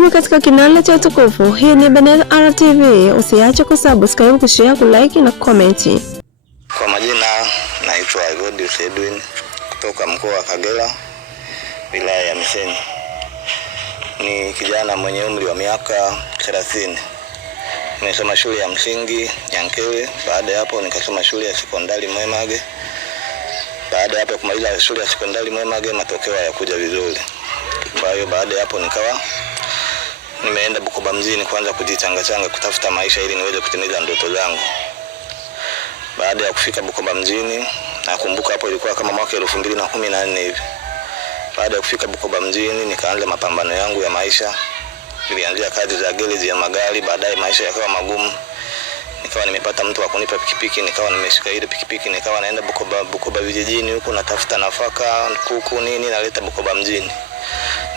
Karibu katika kinala cha utukufu. Hii ni Benel RTV. Usiache kusubscribe, kushare, kulike na comment. Kwa majina naitwa Evodius Edwin kutoka mkoa wa Kagera, wilaya ya Misenyi. Ni kijana mwenye umri wa miaka 30. Nimesoma shule ya msingi Nyankele, baada ya hapo nikasoma shule ya sekondari Mwemage. Baada ya hapo kumaliza shule ya sekondari Mwemage, matokeo hayakuja vizuri. Kwa hiyo baada ya hapo nikawa nimeenda Bukoba mjini kwanza kujichanga kutafuta maisha ili niweze kutimiza ndoto zangu. Baada ya kufika Bukoba mjini, nakumbuka hapo ilikuwa kama mwaka 2014 hivi. Baada ya kufika Bukoba mjini nikaanza mapambano yangu ya maisha. Nilianzia kazi za garage ya magari, baadaye maisha yakawa magumu. Nikawa nimepata mtu wa kunipa pikipiki, nikawa nimeshika ile pikipiki, nikawa naenda Bukoba vijijini huko natafuta nafaka, kuku nini naleta Bukoba mjini.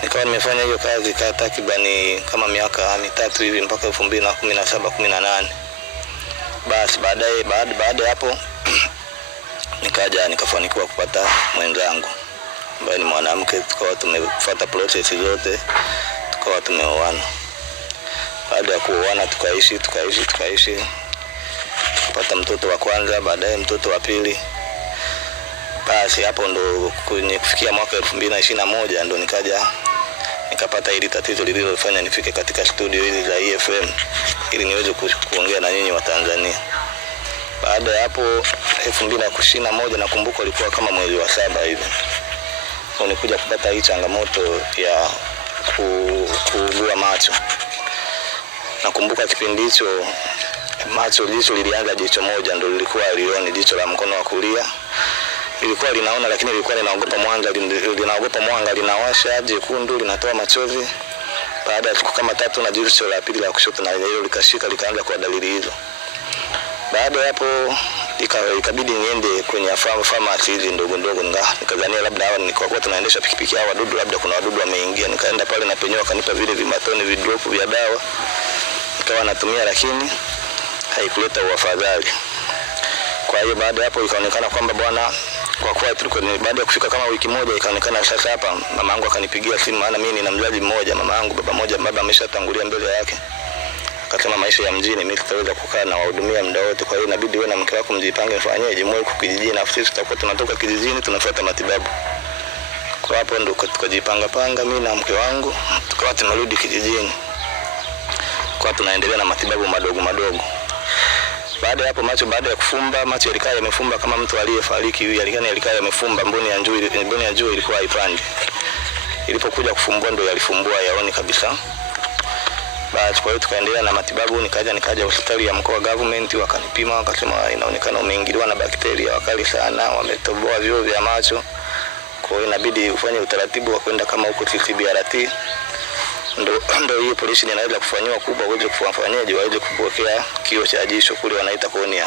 Nikawa nimefanya hiyo kazi takribani kama miaka 3 hivi mpaka 2017 18. Basi baada ya hapo nikafanikiwa kupata mwenzangu ambaye ni mwanamke, tukawa tumefuata process zote, tukawa tumeoana. Baada ya kuoana tukaishi kupata mtoto wa kwanza, baadaye mtoto wa pili. Basi hapo ndo kufikia mwaka 2021 ndo nikapata hili tatizo lililofanya nifike katika studio hizi za EFM ili niweze kuongea na nyinyi wa Tanzania. Baada ya hapo 2021 nakumbuka ilikuwa kama mwezi wa 7 hivi, nilikuja kupata hii changamoto ya kuugua macho. Nakumbuka kipindi hicho jicho lilianza jicho moja ndo lilikuwa lioni, jicho la mkono wa kulia ilikuwa linaona, lakini ilikuwa linaogopa mwanga, linawasha jekundu, linatoa machozi. Baada ya siku kama 3 na jicho la pili la kushoto na hilo likashika, likaanza kwa dalili hizo. Baada ya hapo ikabidi niende kwenye pharmacy hizi ndogo nikadhania labda hawa kwa tunaendesha pikipiki hawa wadudu, labda kuna wadudu wameingia. Nikaenda pale na penyewe kanipa vile vimatoni vidrop vya dawa, nikawa natumia, lakini haikuleta uafadhali. Kwa hiyo baada ya hapo ikaonekana kwamba bwana, kwa kuwa tulikuwa baada ya kufika kama wiki moja, ikaonekana sasa hapa mama yangu akanipigia simu, maana mimi nina mzazi mmoja, mama yangu baba ameshatangulia mbele yake. Akasema maisha ya mjini mimi sitaweza kukaa na wahudumia muda wote, kwa hiyo inabidi wewe na mke wako mjipange mfanyeje mwe huko kijijini, na sisi tutakuwa tunatoka kijijini tunafuata matibabu. Kwa hapo ndo tukajipanga mimi na mke wangu, tukawa tumerudi kijijini kwa tunaendelea na matibabu madogo. Baada ya hapo baada ya kufumba macho yalikaa yamefumba kama mtu aliyefariki hivi, yalikaa yamefumba, mboni ya juu ilikuwa haipandi. Ilipokuja kufumbua ndo yalifumbua yaoni kabisa. Basi kwa hiyo tukaendelea na matibabu, nikaja hospitali ya mkoa government, wakanipima, wakasema inaonekana umeingiliwa na bakteria wakali sana, wametoboa vioo vya macho. Kwa hiyo inabidi ufanye utaratibu wa kwenda kama huko TCBRT. Ndo hiyo polisi inaweza kufanywa kubwa uweze kufanyaje waweze kupokea kio cha jicho kule wanaita cornea.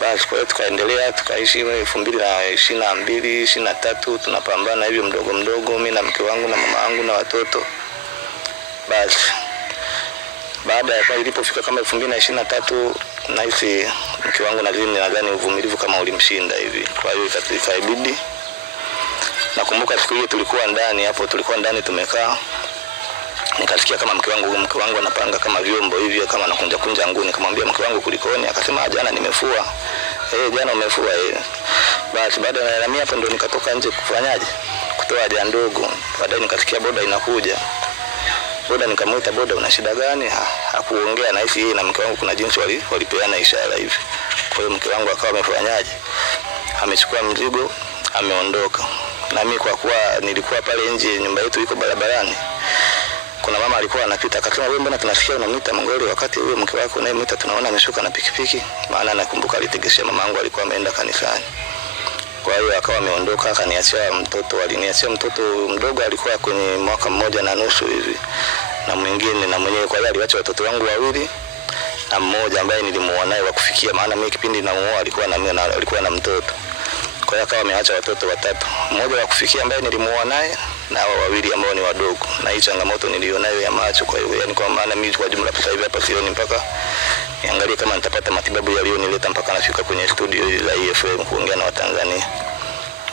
Basi kwa hiyo tukaendelea tukaishi 2022 23 tunapambana hivyo mdogo mimi na mke wangu na mama yangu na watoto. Basi baada ya ilipofika kama 2023 nahisi mke wangu nadhani uvumilivu kama ulimshinda hivi, kwa hiyo ikabidi. Nakumbuka siku hiyo tulikuwa ndani tumekaa, nikasikia kama mke wangu anapanga kama vyombo hivi, kama anakunja nguni. Nikamwambia mke wangu kulikoni? Akasema jana nimefua. Jana umefua? Basi baada ya mimi hapo ndo nikatoka nje kufanyaje kutoa haja ndogo. Baadaye nikasikia boda inakuja. Boda nikamuita, boda una shida gani? Hakuongea, na hisi yeye na mke wangu kuna jinsi walipeana ishara hivi. Kwa hiyo mke wangu akawa amefanyaje, amechukua mzigo ameondoka. Na mimi kwa kuwa nilikuwa pale nje, nyumba yetu iko barabarani, kuna mama alikuwa anapita, akasema wewe mbona tunasikia unamwita Mongoli wakati wewe mke wako naye mwita tunaona ameshuka na pikipiki? Maana nakumbuka alitegeshia mama yangu alikuwa ameenda kanisani. Kwa hiyo akawa ameondoka, akaniachia mtoto mdogo, alikuwa kwenye mwaka 1.5 hivi, na mwingine na mwenyewe. Kwa hiyo aliacha watoto wangu 2 na mmoja ambaye nilimuoa naye wa kufikia, maana mimi kipindi namuoa alikuwa na mtoto. Kwa hiyo akawa ameacha watoto 3, mmoja wa kufikia ambaye nilimuoa naye na 2 ambao ni wadogo, na hii changamoto nilionayo ya macho. Kwa hiyo yani kwa maana mimi kwa jumla sasa hivi hapa sioni mpaka niangalie kama nitapata matibabu yaliyonileta mpaka nafika kwenye studio za EFM kuongea na Watanzania.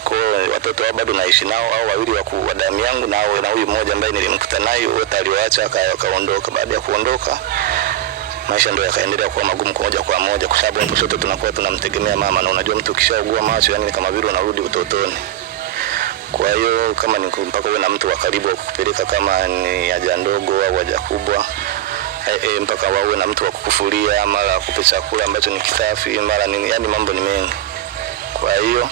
Kwa watoto wao bado naishi nao, au wawili wa damu yangu na huyu mmoja ambaye nilimkuta naye, wote aliwaacha akaondoka. Baada ya kuondoka, maisha ndio yakaendelea kuwa magumu moja kwa moja, kwa sababu mtoto tunakua tunamtegemea mama, na unajua mtu ukishaugua macho yani kama vile unarudi utotoni. Kwa hiyo kama ni mpaka uwe na mtu wa karibu wa kukupeleka kama ni haja ndogo au haja kubwa, mpaka wawe na mtu wa kukufulia, mara kupe chakula ambacho ni kisafi, mara nini, yani mambo ni mengi. Kwa hiyo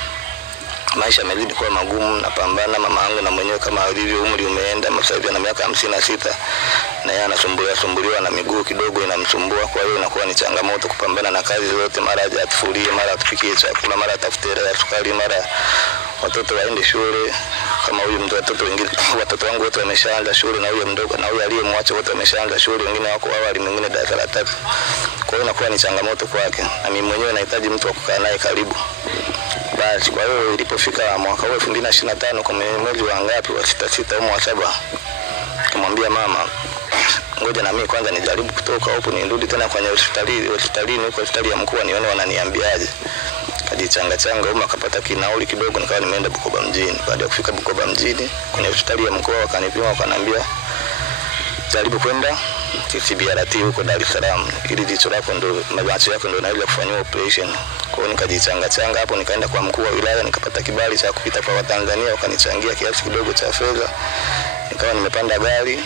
maisha yamezidi kuwa magumu, napambana. Mama yangu na mwenyewe kama alivyo umri umeenda, sasa hivi ana miaka 56 na yeye anasumbuliwa na miguu kidogo inamsumbua. Kwa hiyo inakuwa ni changamoto kupambana na kazi zote, mara aje atufulie, mara atupikie chakula, mara atafute hela ya sukari, mara watoto waende shule. Kama huyu watoto wengine, watoto wangu wote wameshaanza shule, na huyu mdogo na huyu aliyemwacha wote wameshaanza shule, wengine wako awali, mwingine darasa la 3. Kwa hiyo inakuwa ni changamoto kwake, na mimi mwenyewe nahitaji mtu wa kukaa naye karibu. Basi kwa hiyo ilipofika mwaka 2025 kwa mwezi wa ngapi, wa 6 au wa 7, kumwambia mama, ngoja na mimi kwanza nijaribu kutoka huko nirudi tena kwenye hospitalini huko, hospitali ya mkoa, nione wananiambiaje. Kajichanga huko, akapata kinauli kidogo, nikawa nimeenda Bukoba mjini. Baada ya kufika Bukoba mjini kwenye hospitali ya mkoa, wakanipima, wakaniambia jaribu kwenda CBRT huko Dar es Salaam, ili jicho lako ndo macho yako ndo yanaweza kufanywa operation. Kwa hiyo nikajichanga hapo, nikaenda kwa mkuu wa wilaya, nikapata kibali cha kupita kwa Watanzania, wakanichangia kiasi kidogo cha fedha. Nikawa nimepanda gari,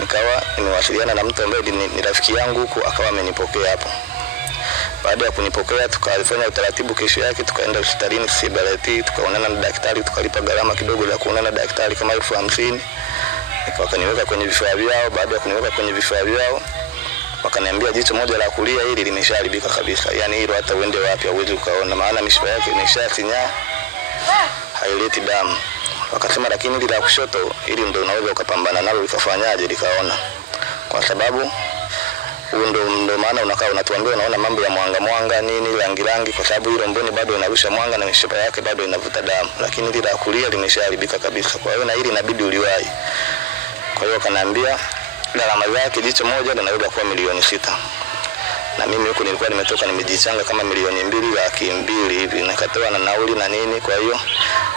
nikawa nimewasiliana na mtu ambaye ni rafiki yangu huko, akawa amenipokea hapo. Baada ya kunipokea, tukafanya utaratibu. Kesho yake tukaenda hospitalini CBRT, tukaonana na daktari, tukalipa gharama kidogo za kuonana na daktari kama 50,000. Wakaniweka kwenye vifaa vyao. Baada ya kuniweka kwenye vifaa vyao, wakaniambia jicho moja la kulia hili limeshaharibika kabisa, yani hilo hata uende wapi hauwezi ukaona, maana mishipa yake imeshasinyaa, haileti damu. Wakasema lakini hili la kushoto hili ndio unaweza ukapambana nalo, likafanyaje, likaona. Kwa sababu ndio maana unakaa unatuambia unaona mambo ya mwanga nini, rangi, kwa sababu hilo mboni bado inarusha mwanga na mishipa yake bado inavuta damu, lakini hili la kulia limeshaharibika kabisa. Kwa hiyo na hili inabidi uliwahi. Kwa hiyo wakaniambia gharama zake jicho moja linaweza kuwa milioni 6. Na mimi huko nilikuwa nimetoka nimejichanga kama milioni 2,200,000 hivi, nikatoa na nauli na nini. Kwa hiyo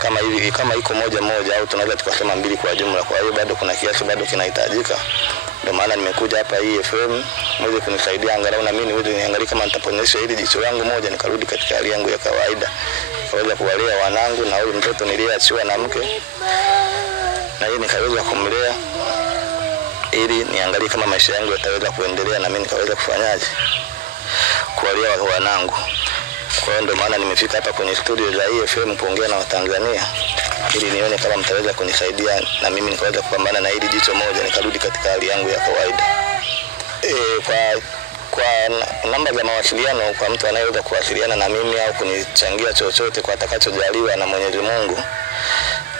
kama hivi kama iko moja au tunaweza tukasema 2 kwa jumla. Kwa hiyo bado kuna kiasi bado kinahitajika. Ndio maana nimekuja hapa hii FM mweze kunisaidia angalau na mimi niweze niangalie kama nitaponyesha hili jicho langu moja nikarudi katika hali yangu ya kawaida. Kaweza kuwalea wanangu na huyu mtoto niliyeachiwa na mke, na yeye nikaweza kumlea ili niangalie kama maisha yangu yataweza kuendelea, na mimi nikaweza kufanyaje kuwalea wanangu. Kwa hiyo ndio maana nimefika hapa kwenye studio za EFM kuongea na Watanzania ili nione kama mtaweza kunisaidia na mimi nikaweza kupambana na hili jicho moja nikarudi katika hali yangu ya kawaida. Kwa namba za mawasiliano kwa mtu anayeweza kuwasiliana na mimi au kunichangia chochote kwa atakachojaliwa na Mwenyezi Mungu,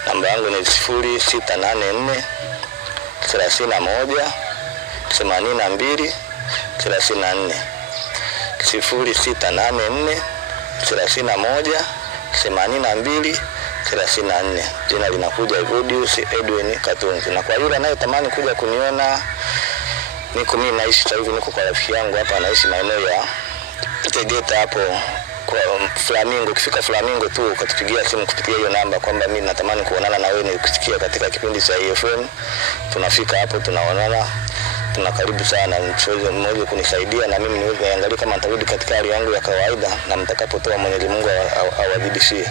namba yangu ni 0684 31 82 34, 0684 31 82 34. Jina linakuja Evodius Edwin Katunzi. Na kwa yule anayetamani kuja kuniona, niko mimi naishi sasa hivi niko kwa rafiki yangu hapa, anaishi maeneo ya Tegeta hapo kwa Flamingo. Ukifika Flamingo tu ukatupigia simu kupitia hiyo namba kwamba mimi natamani kuonana na wewe nikusikia katika kipindi cha EFM. Tunafika hapo tunaonana, tunakaribu sana, mmoja kunisaidia na mimi niweze kuangalia kama nitarudi katika hali yangu ya kawaida, na mtakapotoa Mwenyezi Mungu awazidishie.